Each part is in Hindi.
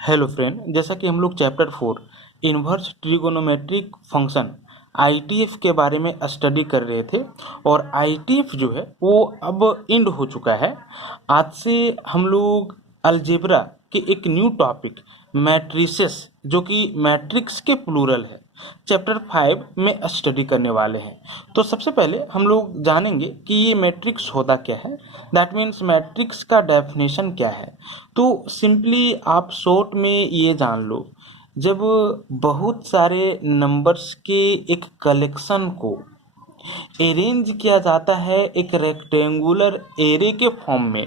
हेलो फ्रेंड, जैसा कि हम लोग chapter 4 inverse trigonometric function ITF के बारे में स्टडी कर रहे थे और आईटीएफ जो है वो अब एंड हो चुका है। आज से हम लोग अलजेब्रा के एक न्यू टॉपिक मैट्रिसेस, जो कि मैट्रिक्स के प्लूरल है, चैप्टर 5 में स्टडी करने वाले हैं। तो सबसे पहले हम लोग जानेंगे कि ये मैट्रिक्स होता क्या है, दैट मीन्स मैट्रिक्स का डेफिनेशन क्या है। तो सिंपली आप शॉर्ट में ये जान लो, जब बहुत सारे नंबर्स के एक कलेक्शन को अरेंज किया जाता है एक रेक्टेंगुलर एरे के फॉर्म में,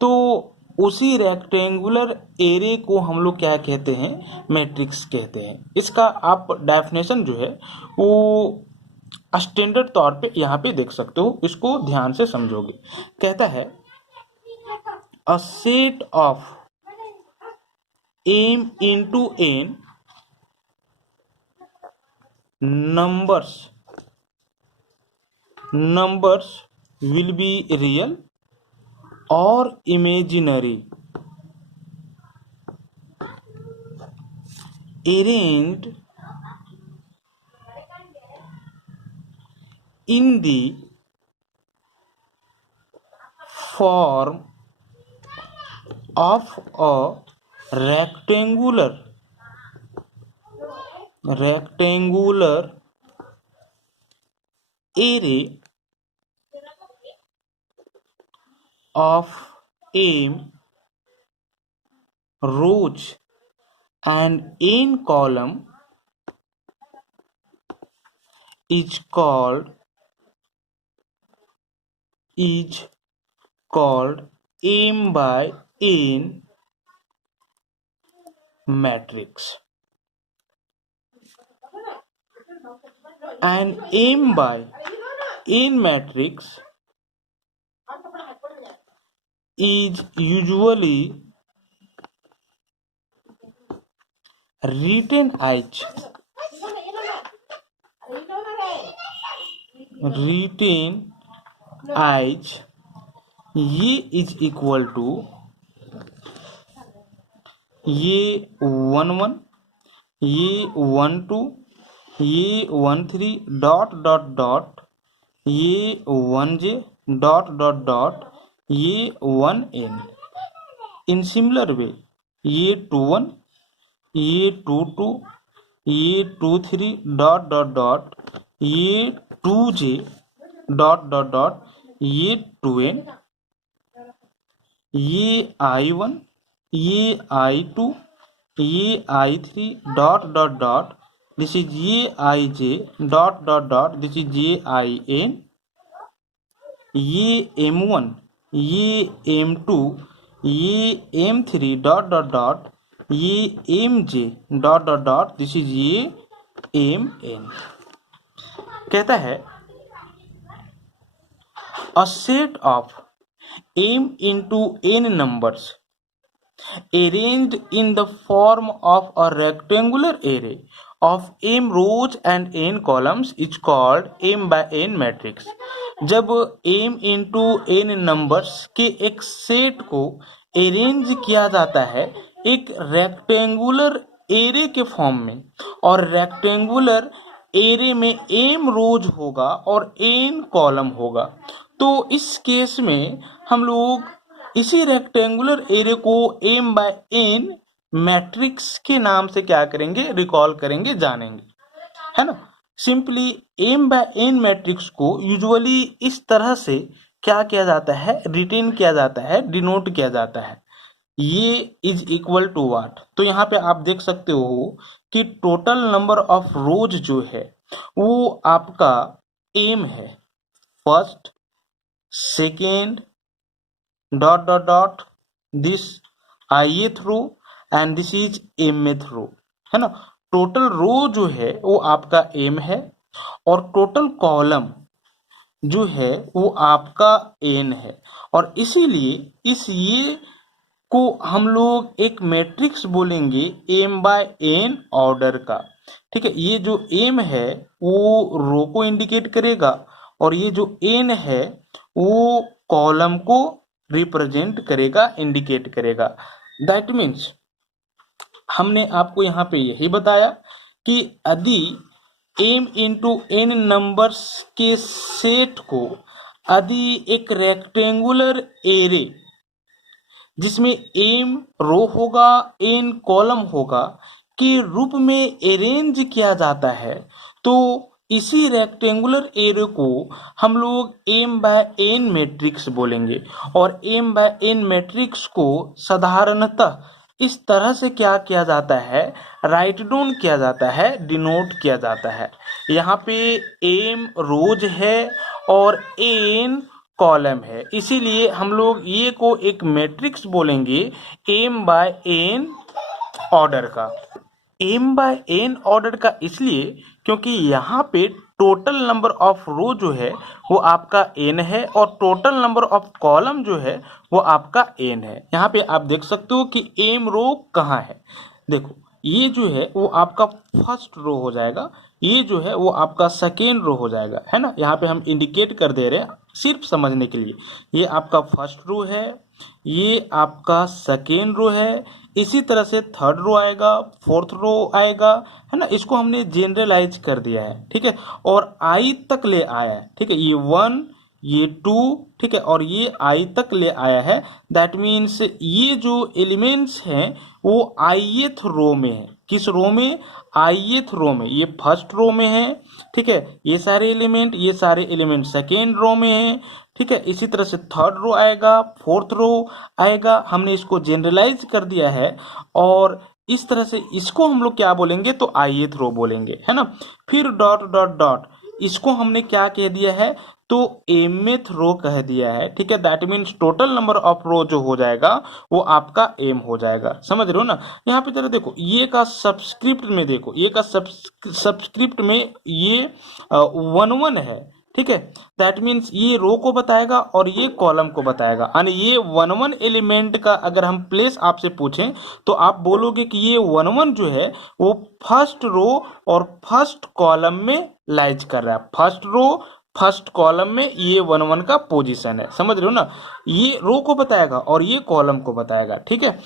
तो उसी रेक्टेंगुलर एरे को हम लोग क्या कहते हैं, मैट्रिक्स कहते हैं। इसका आप डेफिनेशन जो है वो स्टैंडर्ड तौर पे यहाँ पे देख सकते हो, इसको ध्यान से समझोगे। कहता है a set of m into n numbers will be real or imaginary, arranged in the form of a rectangular array of m rows and n column is called m by n matrix, and m by n matrix is usually written as ये इज इक्वल टू ये 1 1, ये 1 2, ये 1 3 डॉट डॉट डॉट, ये 1 j डॉट डॉट डॉट, ये 1 n। इन सिमिलर वे ये 2 1, ये 2 2, ये 2 3 डॉट डॉट डॉट, ये 2 j डॉट डॉट डॉट, ये 2 n, ये I1, ये I2, ये I3 dot dot dot, this is ये IJ dot dot dot, this is ये IN, ये M1, ये M2, ये M3 डॉट डॉट डॉट, ये MJ dot dot dot, this is ये MN। कहता है a set of m into n numbers arranged in the form of a rectangular array of m rows and n columns is called m by n matrix। जब m into n नंबर्स के एक सेट को अरेंज किया जाता है एक रेक्टेंगुलर एरे के फॉर्म में, और रेक्टेंगुलर एरे में m रोज होगा और n कॉलम होगा, तो इस केस में हम लोग इसी रेक्टेंगुलर एरे को m by n मैट्रिक्स के नाम से क्या करेंगे, रिकॉल करेंगे, जानेंगे, है ना। Simply m by n matrix को यूजुअली इस तरह से क्या किया जाता है, रिटेन किया जाता है, डिनोट किया जाता है। ये इज इक्वल टू व्हाट, तो यहाँ पे आप देख सकते हो कि टोटल नंबर ऑफ रोज जो है वो आपका m है, first second dot dot dot, this ith row and this is mth row, है ना। टोटल रो जो है वो आपका m है और टोटल कॉलम जो है वो आपका n है, और इसीलिए इस ये को हम लोग एक मैट्रिक्स बोलेंगे m by n ऑर्डर का। ठीक है, ये जो m है वो रो को इंडिकेट करेगा और ये जो n है वो कॉलम को रिप्रेजेंट करेगा, इंडिकेट करेगा। दैट मीन्स हमने आपको यहाँ पे यही बताया कि यदि m इंटू n नंबर्स के सेट को यदि एक रेक्टेंगुलर एरे जिसमें m रो होगा n कॉलम होगा के रूप में अरेंज किया जाता है, तो इसी रेक्टेंगुलर एरे को हम लोग m बाय n मैट्रिक्स बोलेंगे। और m बाय n मैट्रिक्स को साधारणतः इस तरह से क्या किया जाता है, राइट डाउन किया जाता है, डिनोट किया जाता है। यहाँ पे m रोज है और n कॉलम है, इसीलिए हम लोग ये को एक मैट्रिक्स बोलेंगे m बाय n ऑर्डर का। m बाय n ऑर्डर का इसलिए क्योंकि यहाँ पे टोटल नंबर ऑफ रो जो है वो आपका n है और टोटल नंबर ऑफ कॉलम जो है वो आपका n है। यहाँ पे आप देख सकते हो कि m रो कहाँ है। देखो ये जो है वो आपका फर्स्ट रो हो जाएगा, ये जो है वो आपका सेकेंड रो हो जाएगा, है ना। यहाँ पे हम इंडिकेट कर दे रहे हैं सिर्फ समझने के लिए। ये आपका फर्स्ट रो है, ये आपका सेकेंड रो है, इसी तरह से थर्ड रो आएगा, फोर्थ रो आएगा, है ना। इसको हमने जनरलाइज कर दिया है, ठीक है, और आई तक ले आया है, ठीक है। ये 1, ये 2, ठीक है, और ये आई तक ले आया है। दैट मीन्स ये जो एलिमेंट्स हैं वो आईएथ रो में है। किस रो में? आईएथ रो में। ये फर्स्ट रो में है, ठीक है, ये सारे एलिमेंट सेकेंड रो में है, ठीक है। इसी तरह से थर्ड रो आएगा, फोर्थ रो आएगा। हमने इसको जनरलाइज कर दिया है और इस तरह से इसको हम लोग क्या बोलेंगे, तो आईएथ रो बोलेंगे, है ना। फिर डॉट डॉट डॉट, इसको हमने क्या कह दिया है, तो एमथ रो कह दिया है, ठीक है। That means total number of row जो हो जाएगा वो आपका एम हो जाएगा, समझ रहे हो ना। यहाँ पे जरा देखो, ये का सबस्क्रिप्ट में देखो, ये का सबस्क्रिप्ट में ये 1 1 है, ठीक है। दैट मीन्स ये रो को बताएगा और ये कॉलम को बताएगा। यानी ये 1 1 एलिमेंट का अगर हम प्लेस आपसे पूछें तो आप बोलोगे कि ये 1 1 जो है वो फर्स्ट रो और फर्स्ट कॉलम में लाइज कर रहा है। फर्स्ट रो फर्स्ट कॉलम में ये 1 1 का पोजीशन है, समझ रहे हो ना। ये रो को बताएगा और ये कॉलम को बताएगा, ठीक है।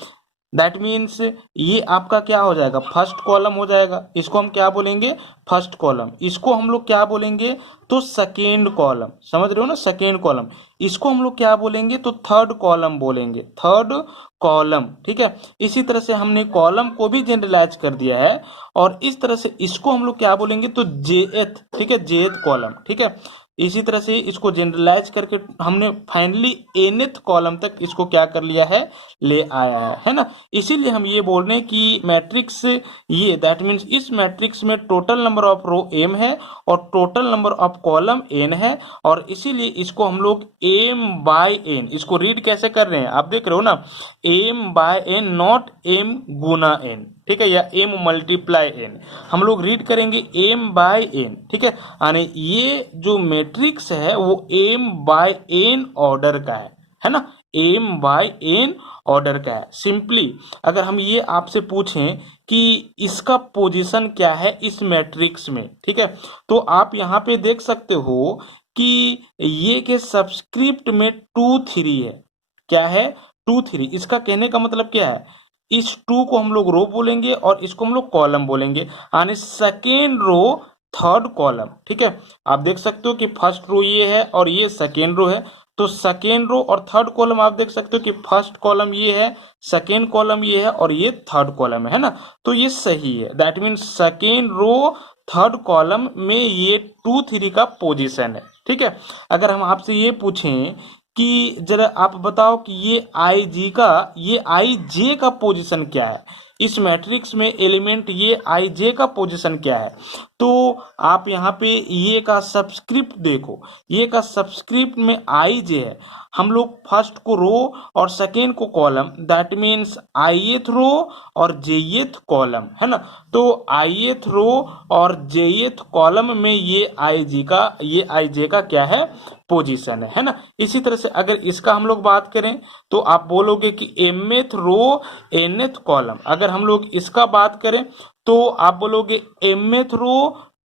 दैट मीन्स ये आपका क्या हो जाएगा, फर्स्ट कॉलम हो जाएगा। इसको हम क्या बोलेंगे, फर्स्ट कॉलम। इसको हम लोग क्या बोलेंगे, तो सेकेंड कॉलम, समझ रहे हो ना, सेकेंड कॉलम। इसको हम लोग क्या बोलेंगे, तो थर्ड कॉलम बोलेंगे, थर्ड कॉलम, ठीक है। इसी तरह से हमने कॉलम को भी जनरलाइज कर दिया है और इस तरह से इसको हम लोग क्या बोलेंगे, तो जेएथ, ठीक है, जेएथ कॉलम, ठीक है। इसी तरह से इसको जनरलाइज करके हमने फाइनली एनथ कॉलम तक इसको क्या कर लिया है, ले आया है ना। इसीलिए हम ये बोल रहे हैं कि मैट्रिक्स ये, दैट मीन्स इस मैट्रिक्स में total number of row m है और total number of column n है, और इसीलिए इसको हम लोग m बाय n, इसको रीड कैसे कर रहे हैं आप देख रहे हो ना, m by n, not m गुना n, ठीक है, या m मल्टीप्लाई n। हम लोग रीड करेंगे m बाय n, ठीक है। यानी ये जो मैट्रिक्स है वो m बाय n ऑर्डर का है ना, m बाय n ऑर्डर का है। सिंपली अगर हम ये आपसे पूछें कि इसका पोजीशन क्या है इस मैट्रिक्स में, ठीक है, तो आप यहाँ पे देख सकते हो कि ये के सबस्क्रिप्ट में 2 3 है। क्या है, 2 3। इसका कहने का मतलब क्या है, इस 2 को हम लोग रो बोलेंगे और इसको हम लोग कॉलम बोलेंगे, यानी सेकेंड रो थर्ड कॉलम, ठीक है। आप देख सकते हो कि फर्स्ट रो ये है और ये सेकेंड रो है, तो सेकेंड रो और थर्ड कॉलम आप देख सकते हो कि फर्स्ट कॉलम ये है, सेकेंड कॉलम ये है और ये थर्ड कॉलम है ना, तो ये सही है। That means second row third column में ये 2 3 का पोजीशन है, ठीक है। अगर हम आपसे ये पूछें कि जरा आप बताओ कि ये आई जे का पोजीशन क्या है, इस मैट्रिक्स में एलिमेंट ये आई जे का पोजीशन क्या है, तो आप यहाँ पे ये का सबस्क्रिप्ट देखो, ये का सबस्क्रिप्ट में आई जे है। हम लोग फर्स्ट को रो और सेकेंड को कॉलम, दैट मीन्स आईएथ रो और जेएथ कॉलम, है ना। तो आईएथ रो और जेएथ कॉलम में ये आई जे का क्या है, पोजीशन है ना। इसी तरह से अगर इसका हम लोग बात करें तो आप बोलोगे कि एमएथ रो एनएथ कॉलम। अगर हम लोग इसका बात करें तो आप बोलोगे mth row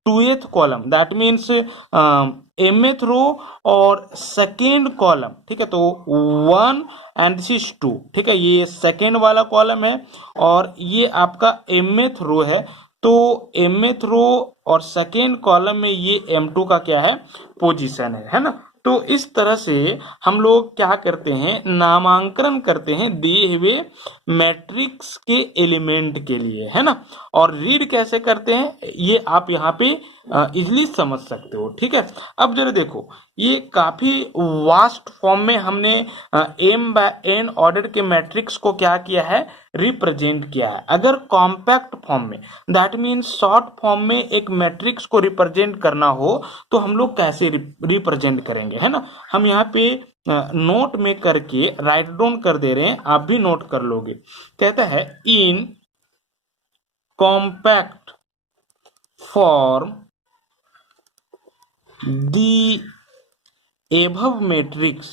2th column, that means mth row और सेकेंड कॉलम, ठीक है। तो 1 एंड दिस इज 2, ठीक है, ये सेकेंड वाला कॉलम है और ये आपका mth रो है। तो mth रो और सेकेंड कॉलम में ये m2 का क्या है, पोजीशन है ना। तो इस तरह से हम लोग क्या करते हैं, नामांकन करते हैं दिए हुए मैट्रिक्स के एलिमेंट के लिए, है ना। और रीड कैसे करते हैं ये आप यहाँ पे इजिली समझ सकते हो, ठीक है। अब जरा देखो, ये काफी वास्ट फॉर्म में हमने m बाय n ऑर्डर के मैट्रिक्स को क्या किया है, रिप्रेजेंट किया है। अगर कॉम्पैक्ट फॉर्म में, दैट मीन्स शॉर्ट फॉर्म में एक मैट्रिक्स को रिप्रेजेंट करना हो तो हम लोग कैसे रिप्रेजेंट करेंगे, है ना। हम यहाँ पे नोट में करके राइट डाउन कर दे रहे हैं, आप भी नोट कर लोगे। कहता है इन compact form the above matrix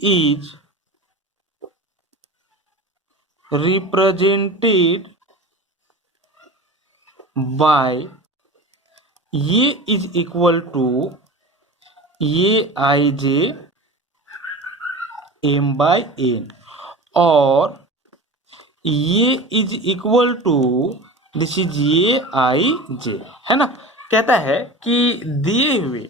is represented by ये is equal to ये ij m by n और ये is equal to this is ये आई जे, है ना। कहता है कि दिए हुए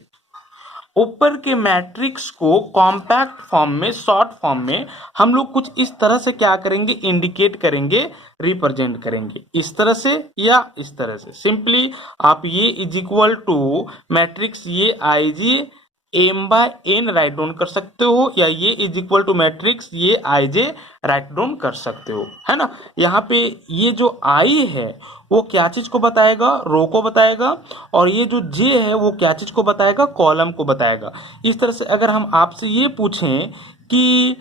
ऊपर के मैट्रिक्स को कॉम्पैक्ट फॉर्म में, शॉर्ट फॉर्म में हम लोग कुछ इस तरह से क्या करेंगे, इंडिकेट करेंगे, रिप्रेजेंट करेंगे, इस तरह से या इस तरह से। सिंपली आप ये इज इक्वल टू मैट्रिक्स ये I G M by N write down कर सकते हो, या ये इज इक्वल टू मैट्रिक्स ये आई जे राइट डाउन कर सकते हो, है ना। यहाँ पे ये जो आई है वो क्या चीज को बताएगा, रो को बताएगा, और ये जो जे है वो क्या चीज को बताएगा, कॉलम को बताएगा। इस तरह से अगर हम आपसे ये पूछें कि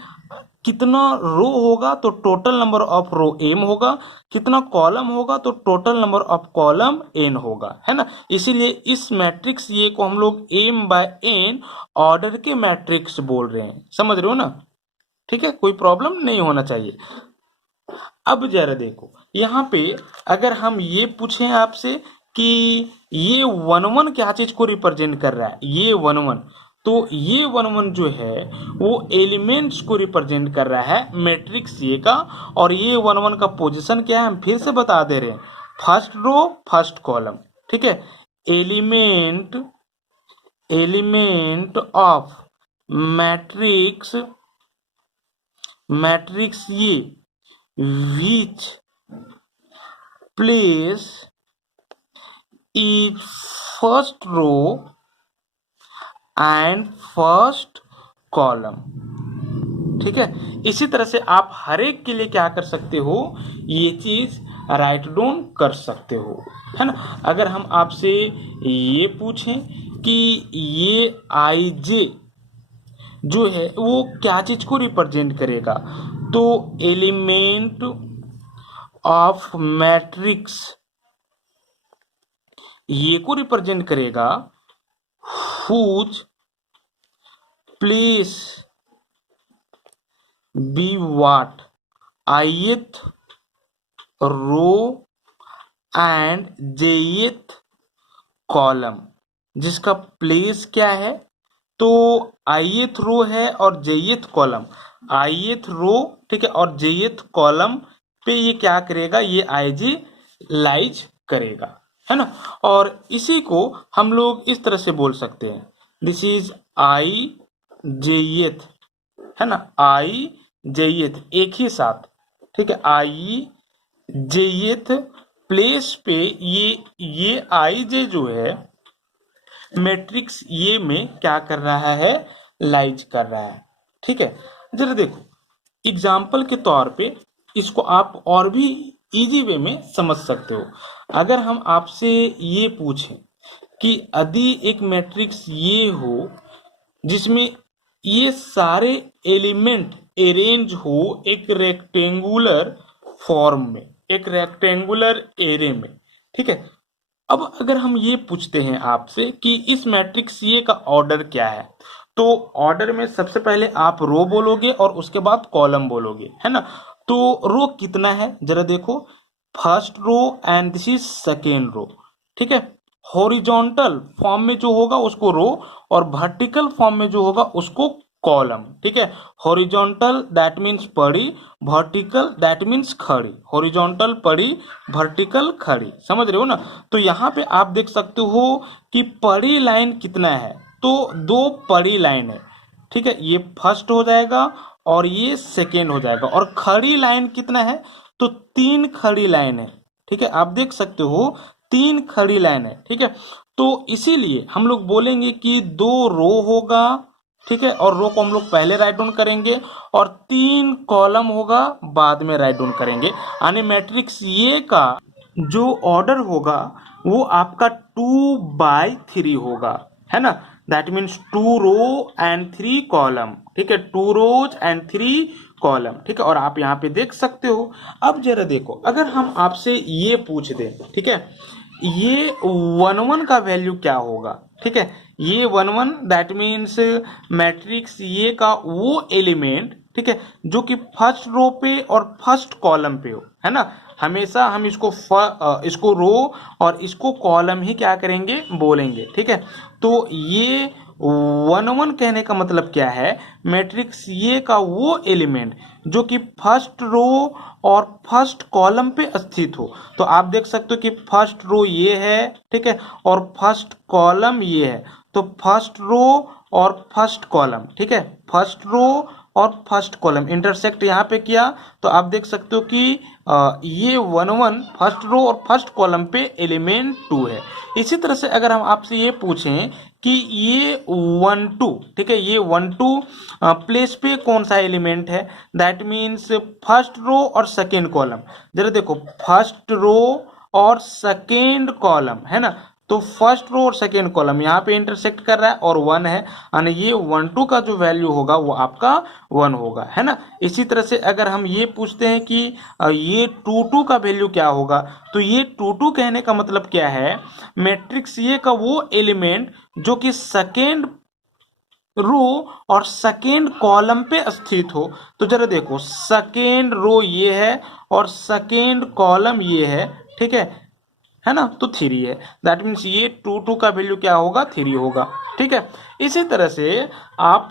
कितना रो होगा तो total number of row m होगा, कितना कॉलम होगा तो total number of column n होगा, है ना। इसीलिए इस मैट्रिक्स ये को हम लोग m बाय n ऑर्डर के मैट्रिक्स बोल रहे हैं, समझ रहे हो ना, ठीक है, कोई प्रॉब्लम नहीं होना चाहिए। अब जरा देखो यहाँ पे अगर हम ये पूछें आपसे कि ये 1 1 क्या चीज को रिप्रेजेंट कर रहा है, ये 1 1, तो ये 1 1 जो है वो एलिमेंट्स को रिप्रेजेंट कर रहा है मैट्रिक्स ये का। और ये 1 1 का पोजीशन क्या है, हम फिर से बता दे रहे हैं, फर्स्ट रो फर्स्ट कॉलम, ठीक है। एलिमेंट ऑफ मैट्रिक्स ये which place is first row and first column, ठीक है। इसी तरह से आप हर एक के लिए क्या कर सकते हो, ये चीज राइट डाउन कर सकते हो, है ना। अगर हम आपसे ये पूछें कि ये आई जे जो है वो क्या चीज को रिप्रेजेंट करेगा, तो एलिमेंट ऑफ मैट्रिक्स ये को रिप्रेजेंट करेगा whose place be what ith row and jth column, जिसका प्लेस क्या है, तो ith रो है और jth कॉलम, ith रो, ठीक है, और jth कॉलम पे ये क्या करेगा, ये ig लाइज करेगा, है ना। और इसी को हम लोग इस तरह से बोल सकते हैं, दिस इज आई jth, है ना, आई jth एक ही साथ, ठीक है, आई jth प्लेस पे ये आई जे जो है मैट्रिक्स ये में क्या कर रहा है, लाइज कर रहा है, ठीक है। जरा देखो एग्जाम्पल के तौर पे इसको आप और भी इजी वे में समझ सकते हो। अगर हम आपसे ये पूछें कि यदि एक मैट्रिक्स ये हो जिसमें ये सारे एलिमेंट अरेंज हो एक रेक्टेंगुलर फॉर्म में, एक रेक्टेंगुलर एरे में, ठीक है। अब अगर हम ये पूछते हैं आपसे कि इस मैट्रिक्स ये का ऑर्डर क्या है, तो ऑर्डर में सबसे पहले आप रो बोलोगे और उसके बाद कॉलम बोलोगे, है ना। तो रो कितना है जरा देखो, first row and this is second row, ठीक है। हॉरिजॉन्टल फॉर्म में जो होगा उसको रो, और वर्टिकल फॉर्म में जो होगा उसको कॉलम, ठीक है। हॉरिजॉन्टल दैट मीन्स पड़ी, वर्टिकल दैट मीन्स खड़ी, हॉरिजॉन्टल पड़ी, वर्टिकल खड़ी, समझ रहे हो ना। तो यहाँ पे आप देख सकते हो कि पड़ी लाइन कितना है, तो 2 पड़ी लाइन है, ठीक है। ये फर्स्ट हो जाएगा और ये सेकेंड हो जाएगा। और खड़ी लाइन कितना है, तो 3 खड़ी लाइन है, ठीक है। आप देख सकते हो 3 खड़ी लाइन है, ठीक है। तो इसीलिए हम लोग बोलेंगे कि 2 रो होगा, ठीक है, और रो को हम लोग पहले राइट डाउन करेंगे, और 3 कॉलम होगा बाद में राइट डाउन करेंगे। यानी मैट्रिक्स ये का जो ऑर्डर होगा वो आपका 2/3 होगा, है ना। That means 2 row and 3 column, ठीक है, 2 रोज एंड 3 कॉलम, ठीक है। और आप यहाँ पे देख सकते हो। अब जरा देखो, अगर हम आपसे ये पूछ दें, ठीक है, ये 1 1 का वैल्यू क्या होगा, ठीक है। ये 1 1 दैट मीन्स मैट्रिक्स ये का वो एलिमेंट, ठीक है, जो कि फर्स्ट रो पे और फर्स्ट कॉलम पे हो, है ना। हमेशा हम इसको रो और इसको कॉलम ही क्या करेंगे, बोलेंगे, ठीक है। तो ये 1 1 कहने का मतलब क्या है, मैट्रिक्स ये का वो एलिमेंट जो कि फर्स्ट रो और फर्स्ट कॉलम पे स्थित हो। तो आप देख सकते हो कि फर्स्ट रो ये है, ठीक है, और फर्स्ट कॉलम ये है। तो फर्स्ट रो और फर्स्ट कॉलम, ठीक है, फर्स्ट रो और फर्स्ट कॉलम इंटरसेक्ट यहाँ पे किया, तो आप देख सकते हो कि ये 1 1 फर्स्ट रो और फर्स्ट कॉलम पे एलिमेंट 2 है। इसी तरह से अगर हम आपसे ये पूछें कि ये 1 2, ठीक है, ये 1 2 प्लेस पे कौन सा एलिमेंट है, दैट मीन्स फर्स्ट रो और सेकेंड कॉलम। जरा देखो, फर्स्ट रो और सेकेंड कॉलम, है ना। तो फर्स्ट रो और सेकेंड कॉलम यहाँ पे इंटरसेक्ट कर रहा है और 1 है, यानी ये 1 2 का जो वैल्यू होगा वो आपका 1 होगा, है ना। इसी तरह से अगर हम ये पूछते हैं कि ये 2 2 का वैल्यू क्या होगा, तो ये 2 2 कहने का मतलब क्या है, मैट्रिक्स ये का वो एलिमेंट जो कि सेकेंड रो और सेकेंड कॉलम पे स्थित हो। तो जरा देखो, सेकेंड रो ये है और सेकेंड कॉलम ये है, ठीक है ना। तो 3 है, दैट मीन्स ये 2 2 का वैल्यू क्या होगा, 3 होगा, ठीक है। इसी तरह से आप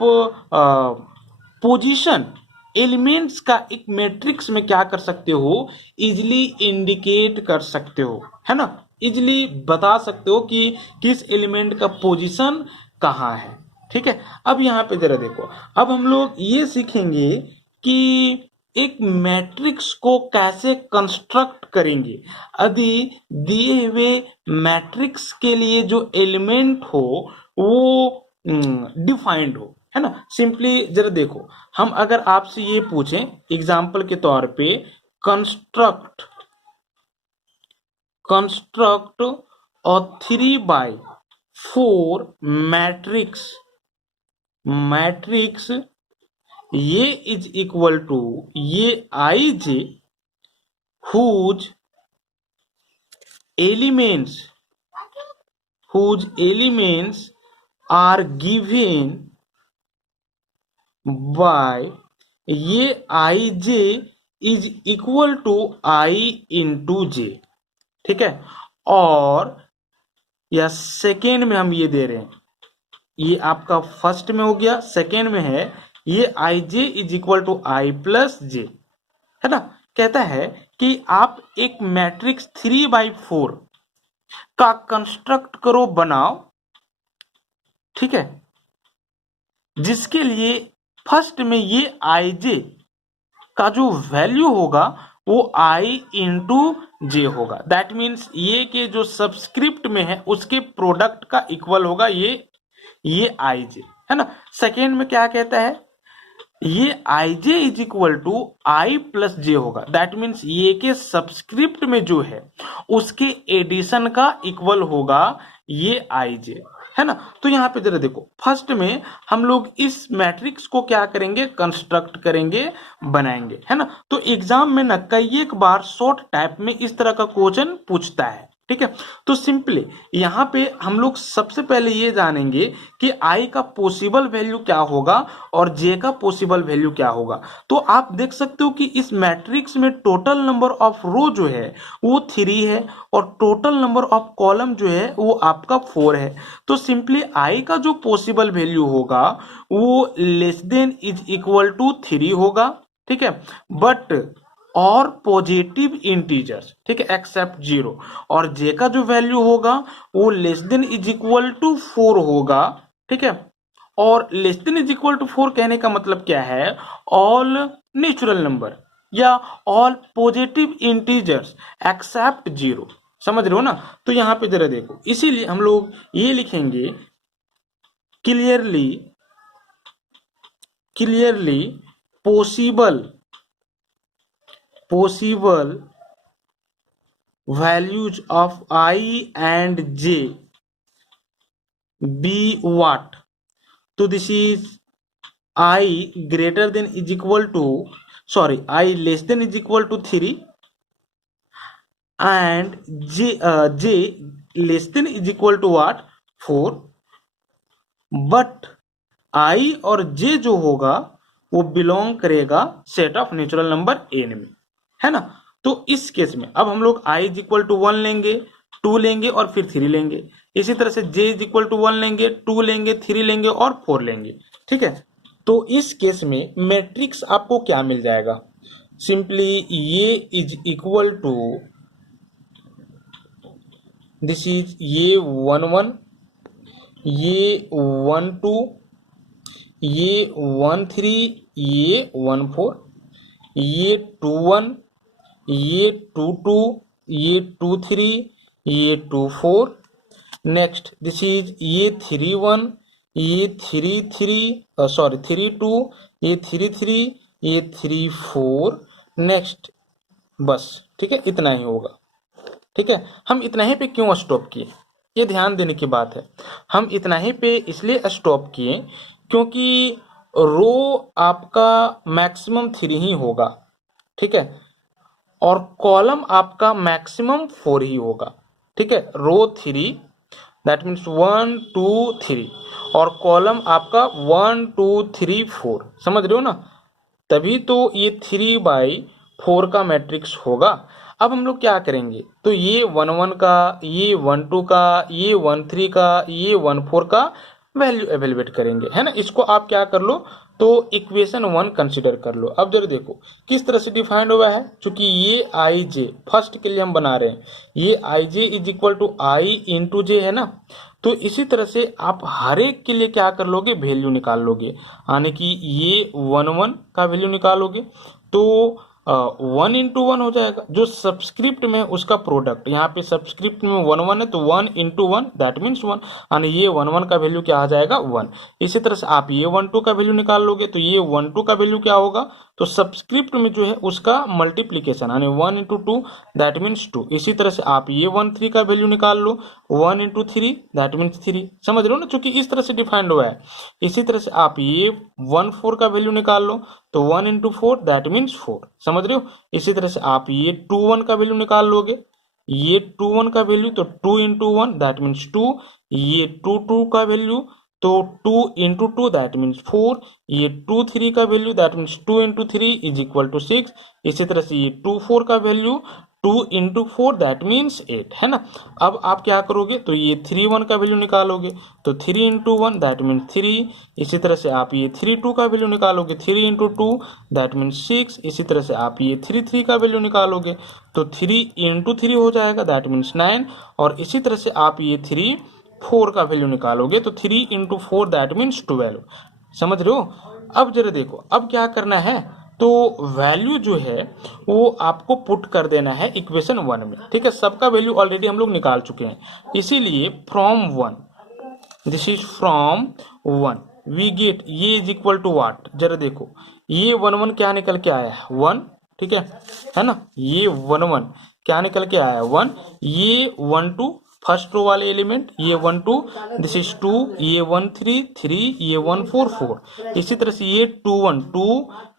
पोजीशन एलिमेंट्स का एक मैट्रिक्स में क्या कर सकते हो, इजिली इंडिकेट कर सकते हो, है ना। इजिली बता सकते हो कि किस एलिमेंट का पोजीशन कहाँ है, ठीक है। अब यहाँ पे जरा देखो, अब हम लोग ये सीखेंगे कि एक मैट्रिक्स को कैसे कंस्ट्रक्ट करेंगे यदि दिए हुए मैट्रिक्स के लिए जो एलिमेंट हो वो डिफाइंड हो, है ना। सिंपली जरा देखो, हम अगर आपसे ये पूछें एग्जाम्पल के तौर पे, कंस्ट्रक्ट कंस्ट्रक्ट अ 3/4 मैट्रिक्स ये इज इक्वल टू ये I J whose elements are given by ये I J is equal to I into J, ठीक है। और या सेकेंड में हम ये दे रहे हैं, ये आपका फर्स्ट में हो गया, सेकेंड में है ये I J is equal to I plus J, है ना। कहता है कि आप एक मैट्रिक्स 3/4 का कंस्ट्रक्ट करो, बनाओ, ठीक है, जिसके लिए फर्स्ट में ये आई जे का जो वैल्यू होगा वो आई इंटू जे होगा। दैट मीन्स ये के जो सबस्क्रिप्ट में है उसके प्रोडक्ट का इक्वल होगा ये आई जे, है ना। सेकेंड में क्या कहता है, ये I J is equal to I plus J होगा। दैट मीन्स ये के सबस्क्रिप्ट में जो है उसके एडिशन का इक्वल होगा ये आई जे, है ना। तो यहाँ पे जरा देखो, फर्स्ट में हम लोग इस मैट्रिक्स को क्या करेंगे, कंस्ट्रक्ट करेंगे, बनाएंगे, है ना। तो एग्जाम में ना कई एक बार शॉर्ट टाइप में इस तरह का क्वेश्चन पूछता है, ठीक है। तो सिंपली यहाँ पे हम लोग सबसे पहले ये जानेंगे कि i का पॉसिबल वैल्यू क्या होगा और j का पॉसिबल वैल्यू क्या होगा। तो आप देख सकते हो कि इस मैट्रिक्स में टोटल नंबर ऑफ रो जो है वो 3 है और टोटल नंबर ऑफ कॉलम जो है वो आपका 4 है। तो सिंपली i का जो पॉसिबल वैल्यू होगा वो less than is equal to 3 होगा, ठीक है। बट और पॉजिटिव इंटीजर्स, ठीक है, एक्सेप्ट 0। और जे का जो वैल्यू होगा वो less than is equal to 4 होगा, ठीक है। और less than is equal to 4 कहने का मतलब क्या है, ऑल नेचुरल नंबर या ऑल पॉजिटिव इंटीजर्स एक्सेप्ट 0। समझ रहे हो ना। तो यहां पे जरा देखो, इसीलिए हम लोग ये लिखेंगे clearly possible values of I and j be what? So this is I greater than is equal to, sorry, I less than is equal to 3 and j less than is equal to what? 4। But I और j जो होगा वो बिलोंग करेगा set of natural number n में, है ना। तो इस केस में अब हम लोग i इज इक्वल टू 1 लेंगे, 2 लेंगे और फिर 3 लेंगे। इसी तरह से j इज इक्वल टू 1 लेंगे, 2 लेंगे, 3 लेंगे और 4 लेंगे, ठीक है। तो इस केस में मैट्रिक्स आपको क्या मिल जाएगा, सिंपली ये is equal to, this is ये 1 1, ये 1 2, ये 1 3, ये 1 4, ये 2 1, ये 2 2, ये 2 3, ये 2 4। नेक्स्ट दिस इज ये 3 1, ये 3 3, सॉरी 3 2, ये 3 3, ये 3 4। नेक्स्ट बस, ठीक है, इतना ही होगा, ठीक है। हम इतना ही पे क्यों स्टॉप किए, ये ध्यान देने की बात है। हम इतना ही पे इसलिए स्टॉप किए क्योंकि रो आपका मैक्सिमम 3 ही होगा, ठीक है, और कॉलम आपका मैक्सिमम 4 ही होगा, ठीक है। रो 3 दैट मीन्स 1 2 3 और कॉलम आपका 1 2 3 4। समझ रहे हो ना। तभी तो ये 3/4 का मैट्रिक्स होगा। अब हम लोग क्या करेंगे, तो ये 1 1 का, ये 1 2 का, ये 1 3 का, ये 1 4 का वैल्यू एवेलुएट करेंगे, है ना। इसको आप क्या कर लो, तो इक्वेशन 1 कंसिडर कर लो। अब जरा देखो किस तरह से डिफाइंड हुआ है, क्योंकि ये आई जे फर्स्ट के लिए हम बना रहे हैं, ये I J is equal to I into J है ना। तो इसी तरह से आप हर एक के लिए क्या कर लोगे, वैल्यू निकाल लोगे, यानी कि ये 1 1 का वैल्यू निकालोगे तो 1 इंटू 1 हो जाएगा। जो सब्सक्रिप्ट में उसका प्रोडक्ट, यहाँ पे सब्सक्रिप्ट में 1 1 है तो 1 इंटू 1 दैट मीन्स 1, यानी ये 1 1 का वैल्यू क्या आ जाएगा 1। इसी तरह से आप ये 1 2 का वैल्यू निकाल लोगे तो ये 1 2 का वैल्यू क्या होगा, तो सब्सक्रिप्ट में जो है उसका मल्टीप्लीकेशन, यानी 1 इंटू 2 दैट मीन्स 2। इसी तरह से आप ये 1 3 का वैल्यू निकाल लो, 1 इंटू 3 दैट मीन्स 3। समझ रहे हो ना, चूंकि इस तरह से डिफाइंड हुआ है। इसी तरह से आप ये 1 4 का वैल्यू निकाल लो तो 1 इंटू 4 दैट मीन्स 4। समझ रहे हो। इसी तरह से आप ये 2 1 का वैल्यू निकाल लोगे, ये 2 1 का वैल्यू तो 2 इंटू 1 दैट मीन्स 2, ये 2 2 का वैल्यू तो 2 इंटू 2 दैट मीन्स 4, ये 2 3 का value that means 2 into 3 is equal to 6। इसी तरह से ये 2 4 का वैल्यू 2 इंटू 4 दैट मीन्स 8, है ना। अब आप क्या करोगे, तो ये 3 1 का वैल्यू निकालोगे तो 3 इंटू 1 दैट मीन्स 3। इसी तरह से आप ये 3 2 का वैल्यू निकालोगे, 3 इंटू 2 दैट मीन्स 6। इसी तरह से आप ये 3 3 का वैल्यू निकालोगे तो 3 इंटू 3 हो जाएगा दैट मीन्स 9। और इसी तरह से आप ये 3 4 का वैल्यू निकालोगे तो 3 इंटू 4 दैट मीन्स 12। समझ रहे हो। अब जरा देखो अब क्या करना है, तो वैल्यू जो है वो आपको पुट कर देना है इक्वेशन 1 में, ठीक है। सबका वैल्यू ऑलरेडी हम लोग निकाल चुके हैं, इसीलिए from 1, this is from 1 we get ये इज इक्वल टू व्हाट। जरा देखो ये 1 1 क्या निकल के आया है 1, ठीक है ना। ये 1 1 क्या निकल के आया है 1, ये 1 2 फर्स्ट रो वाले एलिमेंट, ये 1 2 दिस इज 2, ये 1 3 3, ये 1 4 4। इसी तरह से ये 2 1 2,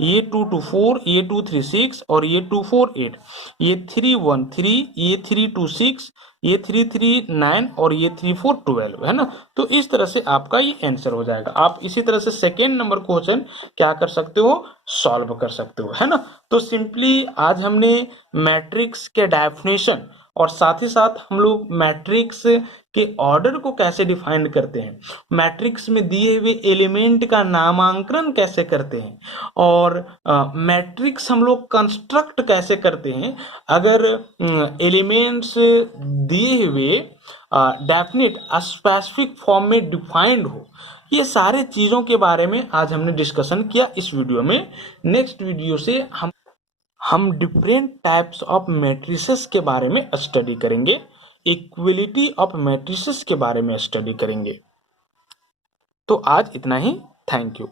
ये 2 2 4, ये 2 3 6 और ये 2 4 8, ये 3 1 3, ये 3 2 6, ये 3 3 9 और ये 3 4 12 है ना। तो इस तरह से आपका ये आंसर हो जाएगा। आप इसी तरह से सेकेंड नंबर क्वेश्चन क्या कर सकते हो, सॉल्व कर सकते हो, है ना। तो सिंपली आज हमने मैट्रिक्स के डेफिनेशन और साथ ही साथ हम लोग मैट्रिक्स के ऑर्डर को कैसे डिफाइन करते हैं, मैट्रिक्स में दिए हुए एलिमेंट का नामांकन कैसे करते हैं, और मैट्रिक्स हम लोग कंस्ट्रक्ट कैसे करते हैं अगर एलिमेंट्स दिए हुए डेफिनेट स्पेसिफिक फॉर्म में डिफाइंड हो। ये सारे चीज़ों के बारे में आज हमने डिस्कशन किया इस वीडियो में। नेक्स्ट वीडियो से हम डिफरेंट टाइप्स ऑफ मैट्रिसेस के बारे में स्टडी करेंगे, इक्वलिटी ऑफ मैट्रिसेस के बारे में स्टडी करेंगे। तो आज इतना ही। Thank you.